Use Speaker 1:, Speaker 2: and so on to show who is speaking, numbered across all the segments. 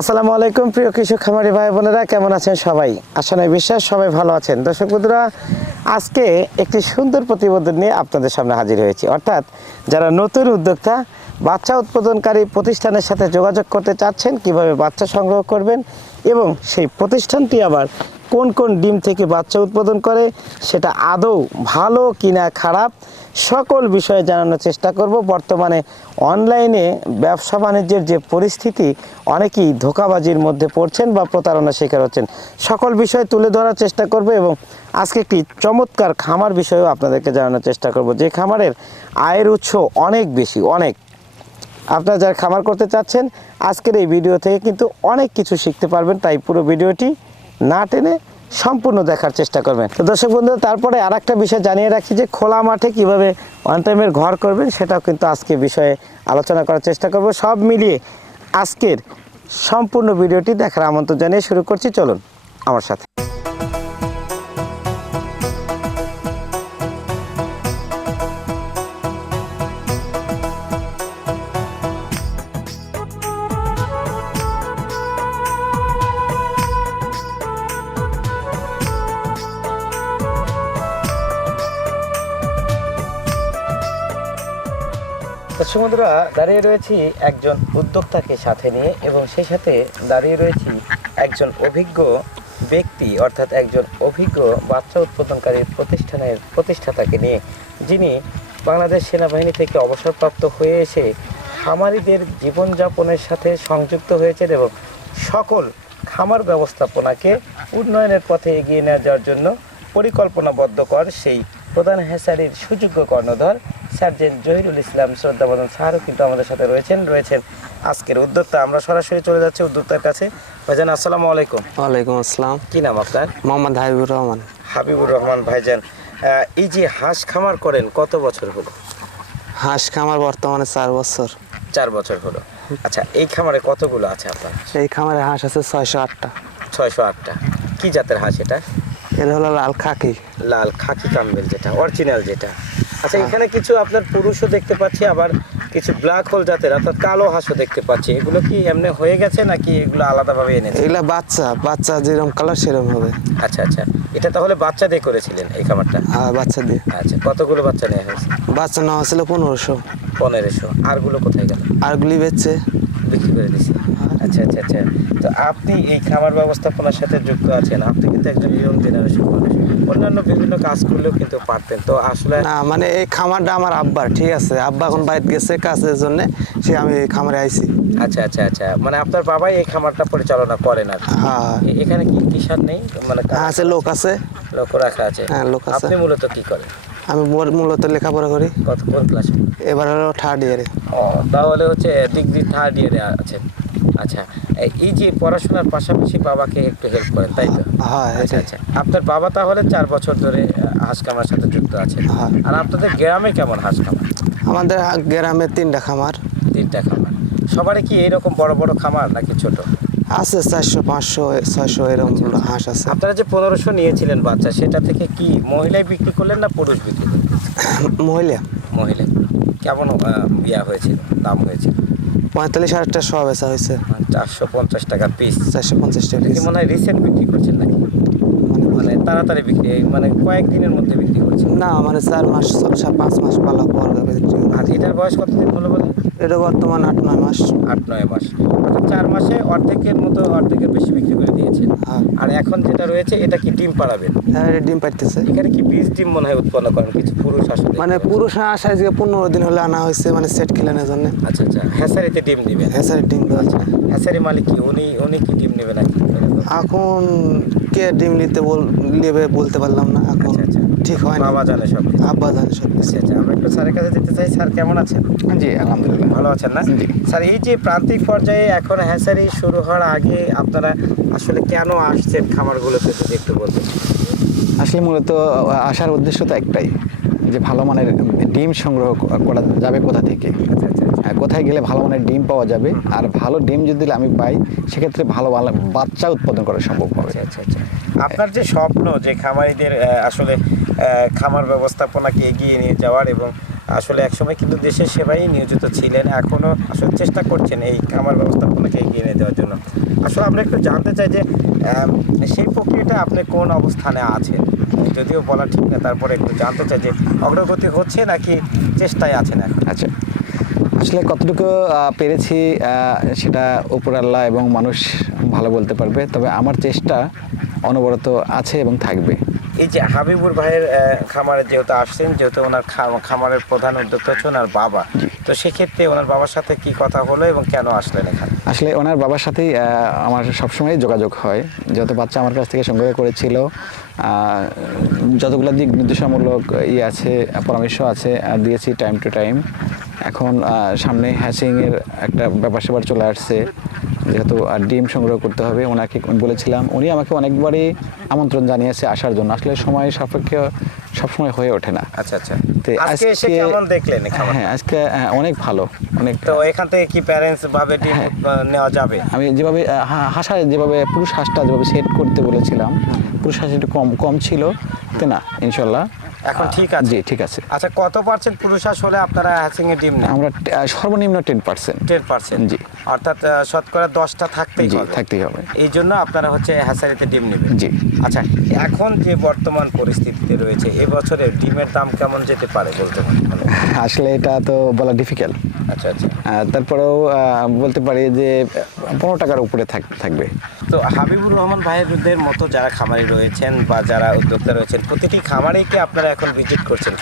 Speaker 1: আসসালামু আলাইকুম প্রিয় কৃষক খামারি ভাই বোনেরা, কেমন আছেন সবাই? নয় বিশ্বাস, সবাই ভালো আছেন। দর্শক বন্ধুরা, আজকে একটি সুন্দর প্রতিবেদন নিয়ে আপনাদের সামনে হাজির হয়েছি। অর্থাৎ যারা নতুন উদ্যোক্তা, বাচ্চা উৎপাদনকারী প্রতিষ্ঠানের সাথে যোগাযোগ করতে চাচ্ছেন, কীভাবে বাচ্চা সংগ্রহ করবেন এবং সেই প্রতিষ্ঠানটি আবার কোন কোন ডিম থেকে বাচ্চা উৎপাদন করে, সেটা আদৌ ভালো কিনা খারাপ সকল বিষয়ে জানানোর চেষ্টা করব। বর্তমানে অনলাইনে ব্যবসা বাণিজ্যের যে পরিস্থিতি, অনেকেই ধোকাবাজির মধ্যে পড়ছেন বা প্রতারণার শিকার হচ্ছেন। সকল বিষয় তুলে ধরার চেষ্টা করব এবং আজকে একটি চমৎকার খামার বিষয়েও আপনাদেরকে জানানোর চেষ্টা করব। যে খামারের আয়ের উৎস অনেক বেশি, অনেক। আপনারা যারা খামার করতে চাচ্ছেন, আজকের এই ভিডিও থেকে কিন্তু অনেক কিছু শিখতে পারবেন, তাই পুরো ভিডিওটি না টেনে সম্পূর্ণ দেখার চেষ্টা করবেন। তো দর্শক বন্ধু তারপরে আর একটা বিষয় জানিয়ে রাখি যে খোলা মাঠে কীভাবে ওয়ান টাইমের ঘর করবেন, সেটাও কিন্তু আজকে বিষয়ে আলোচনা করার চেষ্টা করব। সব মিলিয়ে আজকের সম্পূর্ণ ভিডিওটি দেখার আমন্ত্রণ জানিয়ে শুরু করছি। চলুন আমার সাথে। দর্শক বন্ধুরা দাঁড়িয়ে রয়েছি একজন উদ্যোক্তাকে সাথে নিয়ে এবং সেই সাথে দাঁড়িয়ে রয়েছি একজন অভিজ্ঞ ব্যক্তি, অর্থাৎ একজন অভিজ্ঞ বাচ্চা উৎপাদনকারী প্রতিষ্ঠানের প্রতিষ্ঠাতাকে নিয়ে, যিনি বাংলাদেশ সেনাবাহিনী থেকে অবসরপ্রাপ্ত হয়ে এসে খামারিদের জীবনযাপনের সাথে সংযুক্ত হয়েছেন এবং সকল খামার ব্যবস্থাপনাকে উন্নয়নের পথে এগিয়ে নিয়ে যাওয়ার জন্য পরিকল্পনাবদ্ধ কর সেই প্রধান হেসারির সুযোগ্য কর্ণধর সার্জেন্ট জহিরুল ইসলাম শ্রদ্ধাবদন স্যারও কিন্তু আমাদের সাথে রয়েছেন রয়েছেন আজকের উদ্যোক্তা। আমরা সরাসরি চলে যাচ্ছি উদ্যোক্তার কাছে। ভাইজান আসসালামু আলাইকুম।
Speaker 2: ওয়ালাইকুম আসসালাম।
Speaker 1: কি নাম আপনার?
Speaker 2: মোহাম্মদ হাবিবুর রহমান।
Speaker 1: হাবিবুর রহমান ভাইজান। এই যে হাঁস খামার করেন কত বছর হলো?
Speaker 2: হাঁস খামার বর্তমানে চার বছর।
Speaker 1: চার বছর হলো। আচ্ছা এই খামারে কতগুলো আছে আপনার?
Speaker 2: এই খামারে হাঁস আছে ছয়শো আটটা।
Speaker 1: ছয়শো আটটা। কি জাতের হাঁস এটা?
Speaker 2: এর হলো লাল খাকি।
Speaker 1: লাল খাকি কাম্বেল যেটা অরিজিনাল যেটা। আচ্ছা এখানে কিছু আপনার পুরুষও দেখতে পাচ্ছি আবার কিছু ব্ল্যাক হোল জাতের অর্থাৎ কালো হাঁসও দেখতে পাচ্ছি। এগুলো কি এমনি হয়ে গেছে নাকি এগুলো আলাদাভাবে এনেছে?
Speaker 2: এগুলা বাচ্চা বাচ্চা যেরকম কালার সেরকম হবে।
Speaker 1: আচ্ছা আচ্ছা। এটা তাহলে বাচ্চা দিয়ে করেছিলেন এই খামারটা?
Speaker 2: আর বাচ্চা দিয়ে।
Speaker 1: আচ্ছা কতগুলো বাচ্চা নেওয়া হয়েছে?
Speaker 2: বাচ্চা নেওয়া ছিল পনেরোশো।
Speaker 1: পনেরোশো। আরগুলো কোথায় গেল?
Speaker 2: আরগুলি বেচছে।
Speaker 1: বিক্রি করে দিছি আচ্ছা আচ্ছা আচ্ছা। তো আপনি এই খামার ব্যবস্থাপনার সাথে যুক্ত আছেন আপনি কিন্তু একজন ইয়ং জেনারেশন মানুষ। অন্যান্য বিভিন্ন কাজ করলেও কিন্তু পারতেন। তো আসলে
Speaker 2: না মানে এই খামারটা আমার আব্বার ঠিক আছে? আব্বা এখন বাড়িতে গেছে কাজের জন্য সে আমি এই খামারে আইছি।
Speaker 1: আচ্ছা আচ্ছা আচ্ছা। মানে আপনার বাবাই এই খামারটা পরিচালনা করেন আর।
Speaker 2: হ্যাঁ।
Speaker 1: এখানে কি কিষান নেই? মানে
Speaker 2: আছে লোক আছে।
Speaker 1: লোক রাখা আছে।
Speaker 2: হ্যাঁ, লোক আছে।
Speaker 1: আপনি মূলত কি করেন?
Speaker 2: আমি মূলত লেখাপড়া করি।
Speaker 1: কত কোন ক্লাসে
Speaker 2: এবার হলো থার্ড ইয়ারে
Speaker 1: ও তাহলে হচ্ছে ডিগ্রি থার্ড ইয়ারে আছেন। আচ্ছা এই- যে পড়াশোনার পাশাপাশি বাবাকে একটু হেল্প করেন তাই তো?
Speaker 2: হ্যাঁ
Speaker 1: আচ্ছা আচ্ছা। আপনার বাবা তাহলে চার বছর ধরে হাঁস খামার সাথে যুক্ত আছেন।
Speaker 2: হ্যাঁ।
Speaker 1: আর আপনাদের গ্রামে কেমন হাঁস খামার
Speaker 2: আমাদের গ্রামে তিনটা খামার।
Speaker 1: তিনটা খামার। সবারই কি এইরকম বড় বড় খামার নাকি ছোট?
Speaker 2: আছে চারশো পাঁচশো ছয়শো এরকম হাঁস আছে।
Speaker 1: আপনারা যে পনেরোশো নিয়েছিলেন বাচ্চা সেটা থেকে কি মহিলাই বিক্রি করলেন না পুরুষ বিক্রি করলেন?
Speaker 2: মহিলা।
Speaker 1: মহিলা। কেমন ইয়া হয়েছিল দাম হয়েছিল?
Speaker 2: পঁয়তাল্লিশ হাজার টাকা সব বেচা হয়েছে।
Speaker 1: চারশো পঞ্চাশ টাকা পিস
Speaker 2: চারশো পঞ্চাশ টাকা
Speaker 1: কি মনে হয় রিসেন্ট বিক্রি করছেন নাকি?
Speaker 2: মানে
Speaker 1: মানে তাড়াতাড়ি বিক্রি মানে কয়েকদিনের মধ্যে বিক্রি করছেন?
Speaker 2: না মানে চার মাস পাঁচ মাস পালা পর
Speaker 1: আর এটার বয়স কতদিন হলো বলে
Speaker 2: এটা বর্তমান আট নয় মাস।
Speaker 1: আট নয় মাস। অর্থাৎ চার মাসে অর্ধেকের মতো অর্ধেকের বেশি বিক্রি করে দিয়েছেন।
Speaker 2: হ্যাঁ।
Speaker 1: আর এখন যেটা রয়েছে এটা কি ডিম পাড়াবেন?
Speaker 2: হ্যাঁ, ডিম পাইতেছে
Speaker 1: এখানে কি বীজ ডিম মনে হয় উৎপন্ন করেন? কিছু পুরুষ আসলে
Speaker 2: মানে পুরুষ হাঁস আজকে পনেরো দিন হলে আনা হয়েছে মানে সেট খেলানোর জন্য।
Speaker 1: আচ্ছা আচ্ছা। হ্যাসারিতে ডিম দিবেন
Speaker 2: হ্যাঁ স্যার ডিম দেওয়া আছে।
Speaker 1: হ্যাসারি মালিক কি? উনি উনি কি ডিম নেবে নাকি
Speaker 2: এখন কে ডিম নিতে বল নেবে বলতে পারলাম না এখন।
Speaker 1: আচ্ছা আচ্ছা।
Speaker 2: ঠিক হয়
Speaker 1: বাবা জানে সব।
Speaker 2: আব্বা জানে সব কিছু।
Speaker 1: আচ্ছা আচ্ছা আমরা একটু স্যারের কাছে যেতে চাই। স্যার কেমন আছেন?
Speaker 3: জি আলহামদুলিল্লাহ।
Speaker 1: ভালো আছেন না?
Speaker 3: জি।
Speaker 1: স্যার এই যে প্রান্তিক পর্যায়ে এখন হ্যাসারি শুরু হওয়ার আগে আপনারা আসলে কেন আসছেন খামারগুলোতে যদি একটু বলতেন?
Speaker 3: আসলে মূলত আসার উদ্দেশ্য তো একটাই যে ভালো মানের ডিম সংগ্রহ করা যাবে কোথা থেকে? কোথায় গেলে ভালো মানের ডিম পাওয়া যাবে আর ভালো ডিম যদি আমি পাই সেক্ষেত্রে ভালো ভালো বাচ্চা উৎপাদন করা সম্ভব হবে।
Speaker 1: আচ্ছা আচ্ছা আচ্ছা। আপনার যে স্বপ্ন যে খামারিদের আসলে খামার ব্যবস্থাপনাকে এগিয়ে নিয়ে যাওয়ার এবং আসলে একসময় কিন্তু দেশের সেবায় নিয়োজিত ছিলেন এখনও আসলে চেষ্টা করছেন এই খামার ব্যবস্থাপনাকে এগিয়ে নিয়ে যাওয়ার জন্য। আসলে আমরা একটু জানতে চাই যে সেই প্রক্রিয়াটা আপনি কোন অবস্থানে আছেন? যদিও বলা ঠিক না তারপরে একটু জানতে চাই যে অগ্রগতি হচ্ছে নাকি চেষ্টায় আছেন এখন?
Speaker 3: আচ্ছা আসলে কতটুকু পেরেছি সেটা উপর আল্লাহ এবং মানুষ ভালো বলতে পারবে। তবে আমার চেষ্টা অনবরত আছে এবং থাকবে।
Speaker 1: এই যে হাবিবুর ভাইয়ের খামারে যেহেতু আসছেন যেহেতু ওনার খামারের প্রধান উদ্যোক্তা হচ্ছে ওনার বাবা। তো সেক্ষেত্রে ওনার বাবার সাথে কি কথা হলো এবং কেন আসলেন এখানে?
Speaker 3: আসলে ওনার বাবার সাথেই আমার সবসময় যোগাযোগ হয়। যত বাচ্চা আমার কাছ থেকে সংগ্রহ করেছিল যতগুলো দিক নির্দেশামূলক ইয়ে আছে পরামর্শ আছে দিয়েছি টাইম টু টাইম এখন সামনে হ্যাচিংয়ের একটা ব্যাপার স্যাপার চলে আসছে। যেহেতু ডিম সংগ্রহ করতে হবে ওনাকে বলেছিলাম উনি আমাকে অনেকবারই আমন্ত্রণ জানিয়েছে আসার জন্য। আসলে সময় সাপেক্ষ সবসময় হয়ে ওঠে না।
Speaker 1: আচ্ছা আচ্ছা।
Speaker 3: তো
Speaker 1: আজকে কেমন দেখলেন
Speaker 3: হ্যাঁ আজকে অনেক ভালো অনেক
Speaker 1: তো এখান থেকে কি প্যারেন্টস ভাবে ডিম
Speaker 3: হ্যাঁ।
Speaker 1: নেওয়া যাবে?
Speaker 3: আমি যেভাবে হাঁসা যেভাবে পুরুষ হাঁসটা যেভাবে সেট করতে বলেছিলাম পুরুষ হাঁস একটু কম কম ছিল। তো না ইনশাল্লাহ।
Speaker 1: এখন ঠিক আছে?
Speaker 3: জি ঠিক আছে।
Speaker 1: আচ্ছা কত পার্সেন্ট পুরুষ হাঁস হলে আপনারা হ্যাচিং এর ডিম নেন?
Speaker 3: আমরা সর্বনিম্ন টেন পার্সেন্ট
Speaker 1: টেন পার্সেন্ট
Speaker 3: জি।
Speaker 1: অর্থাৎ শতকরা দশটা থাকতেই
Speaker 3: জি
Speaker 1: হবে।
Speaker 3: থাকতেই হবে।
Speaker 1: এই জন্য আপনারা হচ্ছে হ্যাচারিতে ডিম নেবেন।
Speaker 3: জি।
Speaker 1: আচ্ছা এখন যে বর্তমান পরিস্থিতিতে রয়েছে এবছরে ডিমের দাম কেমন যেতে পারে বলতে
Speaker 3: আসলে এটা তো বলা ডিফিকাল্ট
Speaker 1: আচ্ছা আচ্ছা।
Speaker 3: তারপরেও বলতে পারি যে পনেরো টাকার উপরে থাক- থাকবে।
Speaker 1: তো হাবিবুর রহমান ভাইয়েরদের মতো যারা খামারি রয়েছেন বা যারা উদ্যোক্তা রয়েছেন প্রতিটি খামারেই কি আপনারা এখন ভিজিট করছেন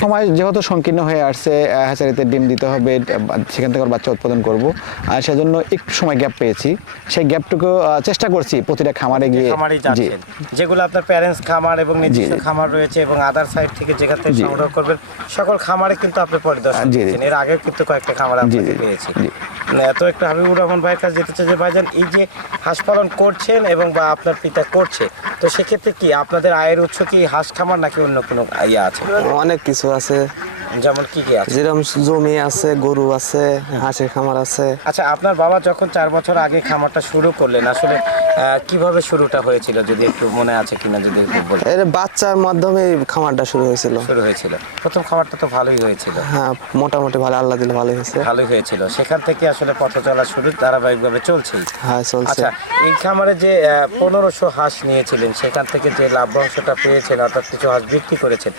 Speaker 3: সময় যেহেতু সংকীর্ণ হয়ে আসছে হ্যাচারিতে ডিম দিতে হবে সেখান থেকে বাচ্চা উৎপাদন করব। আর সেজন্য একটু সময় গ্যাপ পেয়েছি। সেই গ্যাপটুকু চেষ্টা করছি প্রতিটা খামারে গিয়ে।
Speaker 1: যাচ্ছেন। যেগুলো আপনার প্যারেন্টস খামার এবং নিজস্ব খামার রয়েছে এবং আদার সাইড থেকে যেখান থেকে সংগ্রহ করবেন সকল খামারে কিন্তু আপনি পরিদর্শন। এর আগেও কিন্তু কয়েকটা খামার
Speaker 3: জি,
Speaker 1: আপনাকে পেয়েছি।
Speaker 3: জি।
Speaker 1: একটা হাবিবুর রহমান ভাইয়ের কাছে যেতে চাই যে ভাইজান এই যে হাঁস পালন করছেন এবং বা আপনার পিতা করছে তো সেক্ষেত্রে কি আপনাদের আয়ের উৎস কি হাঁস খামার নাকি অন্য কোনো ইয়ে আছে?
Speaker 2: অনেক কিছু আছে।
Speaker 1: যেমন কি কি আছে?
Speaker 2: যেরকম জমি আছে গরু আছে হাঁসের খামার আছে।
Speaker 1: আচ্ছা আপনার বাবা যখন চার বছর আগে খামারটা শুরু করলেন আসলে কীভাবে শুরুটা হয়েছিল যদি একটু মনে আছে কিনা যদি
Speaker 2: এর বাচ্চার মাধ্যমে খামারটা শুরু হয়েছিল।
Speaker 1: শুরু হয়েছিল। প্রথম খামারটা তো ভালোই হয়েছিল।
Speaker 2: হ্যাঁ মোটামুটি ভালো আল্লাহ দিলে ভালো হয়েছে।
Speaker 1: ভালোই হয়েছিল। সেখান থেকে আসলে পথ চলা শুরু ধারাবাহিকভাবে চলছে
Speaker 2: হ্যাঁ চলছে।
Speaker 1: আচ্ছা এই খামারে যে পনেরোশো হাঁস নিয়েছিলেন সেখান থেকে যে লাভ্যাংশটা পেয়েছেন অর্থাৎ কিছু হাঁস বিক্রি করেছেন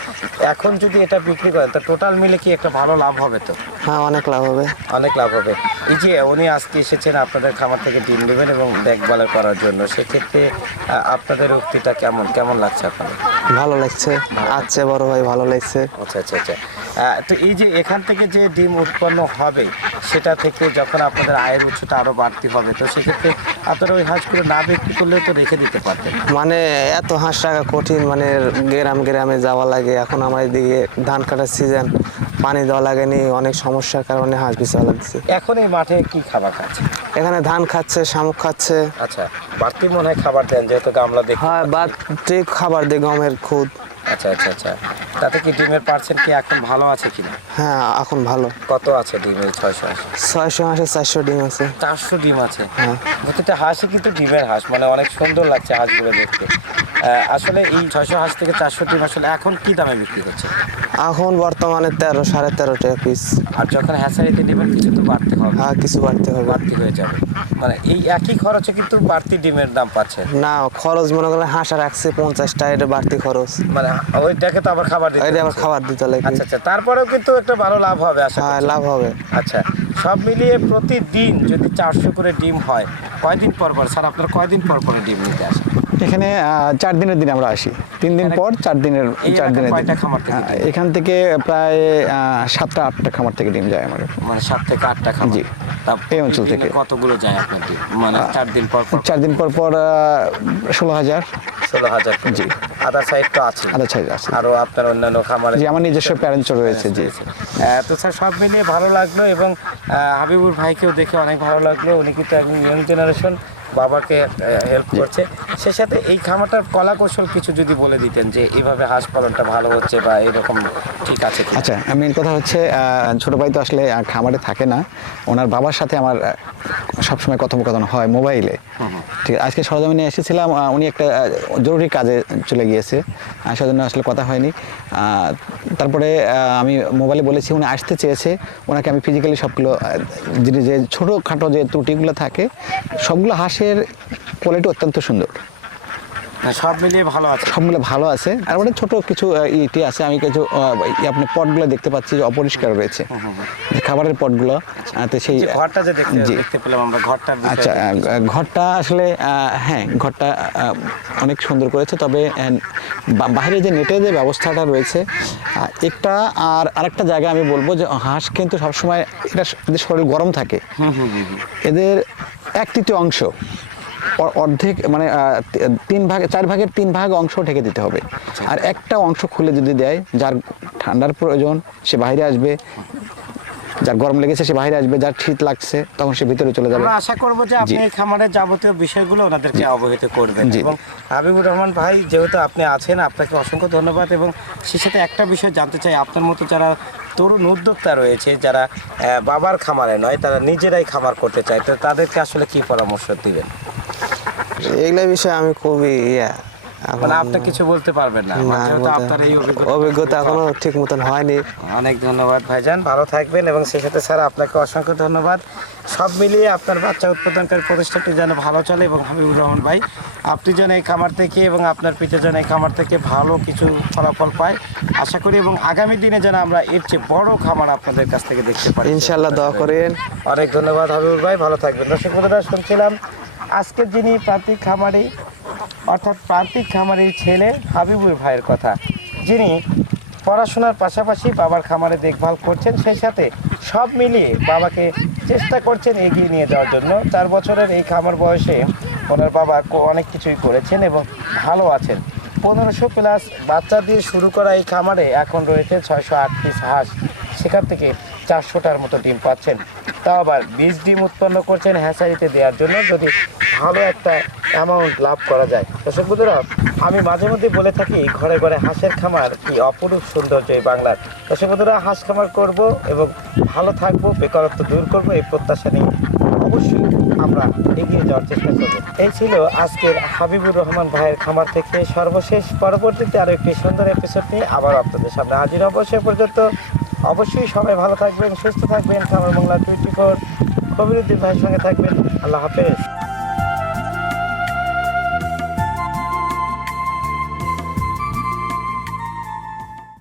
Speaker 1: এখন যদি এটা বিক্রি করেন তো টোটাল মিলে কি একটা ভালো লাভ হবে তো?
Speaker 2: হ্যাঁ অনেক লাভ হবে।
Speaker 1: অনেক লাভ হবে। এই যে উনি আজকে এসেছেন আপনাদের খামার থেকে ডিম নেবেন এবং দেখভাল করার জন্য সেক্ষেত্রে আপনাদের উক্তিটা কেমন? কেমন লাগছে আপনাদের?
Speaker 2: ভালো লাগছে। আচ্ছা বড় ভাই ভালো লাগছে।
Speaker 1: আচ্ছা আচ্ছা আচ্ছা। তো এই যে এখান থেকে যে ডিম উৎপন্ন হবে সেটা থেকে যখন আপনাদের আয়ের উৎসটা আরও বাড়তি হবে তো সেক্ষেত্রে আপনারা ওই হাঁসগুলো না বিক্রি করলেও তো রেখে দিতে পারতেন।
Speaker 2: মানে এত হাঁস রাখা কঠিন মানে গ্রাম গ্রামে যাওয়া লাগে। এখন আমার এদিকে ধান কাটার সিজন পানি দেওয়া লাগেনি অনেক সমস্যার কারণে হাঁস বিচা লাগছে।
Speaker 1: এখন এই মাঠে কি খাবার খাচ্ছে?
Speaker 2: এখানে ধান খাচ্ছে শামুক খাচ্ছে।
Speaker 1: আচ্ছা বাড়তি মনে হয় খাবার দেন যেহেতু গামলা দেখি
Speaker 2: হ্যাঁ বা ঠিক খাবার দিয়ে গমের খুদ।
Speaker 1: আচ্ছা আচ্ছা আচ্ছা। তাতে কি ডিমের পার্সেন্ট কি এখন ভালো আছে কিনা?
Speaker 2: হ্যাঁ এখন ভালো।
Speaker 1: কত আছে ডিমের ছয়শো আশি
Speaker 2: ছয়শো হাঁসে চারশো ডিম আছে।
Speaker 1: চারশো ডিম আছে?
Speaker 2: হ্যাঁ।
Speaker 1: প্রতিটা হাঁসই কিন্তু ডিমের হাঁস মানে অনেক সুন্দর লাগছে হাঁসগুলো দেখতে। আসলে এই ছয়শো হাঁস থেকে চারশো ডিম আসলে এখন কি দামে বিক্রি হচ্ছে?
Speaker 2: এখন বর্তমানে তেরো সাড়ে তেরো টাকা পিস
Speaker 1: আর যখন হ্যাচারিতে নেবেন কিছু তো বাড়তে হবে।
Speaker 2: হ্যাঁ কিছু বাড়তে হবে।
Speaker 1: বাড়তি হয়ে যাবে। মানে এই একই খরচে কিন্তু বাড়তি ডিমের দাম পাচ্ছে।
Speaker 2: না খরচ মনে করলে হাঁসা রাখছে পঞ্চাশটা এটা বাড়তি খরচ।
Speaker 1: মানে ওইটাকে তো আবার খাবার দিতে
Speaker 2: আবার খাবার দিতে লাগে।
Speaker 1: আচ্ছা আচ্ছা তারপরেও কিন্তু একটা ভালো লাভ হবে আশা
Speaker 2: হ্যাঁ লাভ হবে।
Speaker 1: আচ্ছা সব মিলিয়ে প্রতিদিন যদি চারশো করে ডিম হয় কয়দিন পর পর? স্যার আপনার কয়দিন পর পর ডিম নিতে আসেন?
Speaker 3: এখানে চার দিনের দিন আমরা আসি। তিন দিন পর চার দিনের
Speaker 1: এই
Speaker 3: চার দিনের এখান থেকে প্রায় সাতটা আটটা খামার থেকে ডিম যায় আমার।
Speaker 1: মানে সাত থেকে আটটা খামার?
Speaker 3: জি। এই অঞ্চল থেকে।
Speaker 1: কতগুলো যায় আপনার মানে চার দিন পর পর?
Speaker 3: চার দিন পর পর ষোলো হাজার।
Speaker 1: ষোলো হাজার
Speaker 3: জি।
Speaker 1: আদার সাইড তো আছে।
Speaker 3: আদা ছাড় আছে।
Speaker 1: আরও আপনার অন্যান্য খামারে
Speaker 3: জি আমার নিজস্ব প্যারেন্টস রয়েছে জি।
Speaker 1: তো স্যার সব মিলিয়ে ভালো লাগল এবং হাবিবুর ভাইকেও দেখে অনেক ভালো লাগল। উনি কিন্তু একজন ইয়ং জেনারেশন বাবাকে হেল্প করছে। সে সাথে এই খামারটার কলা কৌশল কিছু যদি বলে দিতেন যে এইভাবে হাঁস পালনটা ভালো হচ্ছে বা এরকম ঠিক আছে
Speaker 3: আচ্ছা মেন কথা হচ্ছে ছোট ভাই তো আসলে খামারে থাকে না। ওনার বাবার সাথে আমার সবসময় কথোপকথন হয় মোবাইলে। ঠিক আজকে সরজমিনে এসেছিলাম উনি একটা জরুরি কাজে চলে গিয়েছে। সেজন্য আসলে কথা হয়নি। তারপরে আমি মোবাইলে বলেছি উনি আসতে চেয়েছে। ওনাকে আমি ফিজিক্যালি সবগুলো যিনি যে ছোটোখাটো যে ত্রুটিগুলো থাকে সবগুলো হাঁসের কোয়ালিটি অত্যন্ত সুন্দর।
Speaker 1: সব মিলিয়ে ভালো আছে।
Speaker 3: সব মিলে ভালো আছে। আর তারপরে ছোট কিছু ইটি আছে আমি কিছু আপনি পটগুলো দেখতে পাচ্ছি যে অপরিষ্কার রয়েছে। খাবারের পটগুলো তো সেই
Speaker 1: ঘরটা যে দেখতে পেলাম আমরা বিষয়ে
Speaker 3: আচ্ছা ঘরটা আসলে হ্যাঁ ঘরটা অনেক সুন্দর করেছে তবে বাইরে যে নেটের যে ব্যবস্থাটা রয়েছে একটা আর আরেকটা জায়গায় আমি বলব যে হাঁস কিন্তু সবসময় এটা শরীর গরম থাকে। এদের এক তৃতীয় অংশ। অর্ধেক মানে তিন ভাগ চার ভাগের তিন ভাগ অংশ ঢেকে দিতে হবে। আর একটা অংশ খুলে যদি দেয় যার ঠান্ডার প্রয়োজন সে বাইরে আসবে। যার গরম লেগেছে সে বাইরে আসবে। যার শীত লাগছে তখন সে ভিতরে চলে যাবে।
Speaker 1: আমরা আশা করব যে আপনি এই খামারের যাবতীয় বিষয়গুলো ওনাদেরকে অবহিত করবেন। এবং হাবিবুর রহমান ভাই যেহেতু আপনি আছেন আপনাকে অসংখ্য ধন্যবাদ। এবং সে সাথে একটা বিষয় জানতে চাই আপনার মতো যারা তরুণ উদ্যোক্তা রয়েছে যারা বাবার খামারে নয়, তারা নিজেরাই খামার করতে চায়। তো তাদেরকে আসলে কি পরামর্শ দিবেন?
Speaker 2: এগুলো বিষয়ে আমি খুবই ইয়া।
Speaker 1: মানে আপনি কিছু বলতে পারবেন না।
Speaker 2: না,
Speaker 1: যেহেতু আপনার এই অভিজ্ঞতা
Speaker 2: অভিজ্ঞতা এখনও ঠিক মতন হয়নি।
Speaker 1: অনেক ধন্যবাদ ভাইজান ভালো থাকবেন এবং সেই সাথে স্যার আপনাকে অসংখ্য ধন্যবাদ। সব মিলিয়ে আপনার বাচ্চা উৎপাদনকারী প্রতিষ্ঠানটি যেন ভালো চলে এবং হাবিবুর রহমান ভাই আপনি যেন এই খামার থেকে এবং আপনার পিতা যেন এই খামার থেকে ভালো কিছু ফলাফল পায়। আশা করি এবং আগামী দিনে যেন আমরা এর চেয়ে বড় খামার আপনাদের কাছ থেকে দেখতে পাই
Speaker 2: ইনশাল্লাহ দোয়া করেন।
Speaker 1: অনেক ধন্যবাদ হাবিবুর ভাই ভালো থাকবেন। দর্শক বন্ধুরা শুনছিলাম আজকের যিনি প্রান্তিক খামারি অর্থাৎ প্রান্তিক খামারির ছেলে হাবিবুর ভাইয়ের কথা। যিনি পড়াশোনার পাশাপাশি বাবার খামারে দেখভাল করছেন, সেই সাথে সব মিলিয়ে বাবাকে চেষ্টা করছেন এগিয়ে নিয়ে যাওয়ার জন্য। চার বছরের এই খামার বয়সে ওনার বাবা অনেক কিছুই করেছেন এবং ভালো আছেন। পনেরোশো প্লাস বাচ্চা দিয়ে শুরু করা এই খামারে এখন রয়েছে ছয়শো আট পিস হাঁস। সেখান থেকে চারশোটার মতো ডিম পাচ্ছেন। তাও আবার বীজ ডিম উৎপন্ন করছেন হ্যাঁচারিতে দেওয়ার জন্য। যদি ভালো একটা অ্যামাউন্ট লাভ করা যায়। দর্শক বন্ধুরা, আমি মাঝে মধ্যে বলে থাকি, ঘরে ঘরে হাঁসের খামার কি অপরূপ সৌন্দর্য এই বাংলার। দর্শক বন্ধুরা, হাঁস খামার করব এবং ভালো থাকব, বেকারত্ব দূর করব, এই প্রত্যাশা নিয়ে অবশ্যই আমরা এগিয়ে যাওয়ার চেষ্টা করব। এই ছিল আজকের হাবিবুর রহমান ভাইয়ের খামার থেকে সর্বশেষ পরবর্তীতে আরও একটি সুন্দর এপিসোড নিয়ে আবার আপনাদের সামনে হাজির সে পর্যন্ত অবশ্যই সবাই ভালো থাকবেন, সুস্থ থাকবেন। খামার বাংলা টোয়েন্টি ফোর কবিরুদ্দিন ভাইয়ের সঙ্গে থাকবেন। আল্লাহ হাফেজ।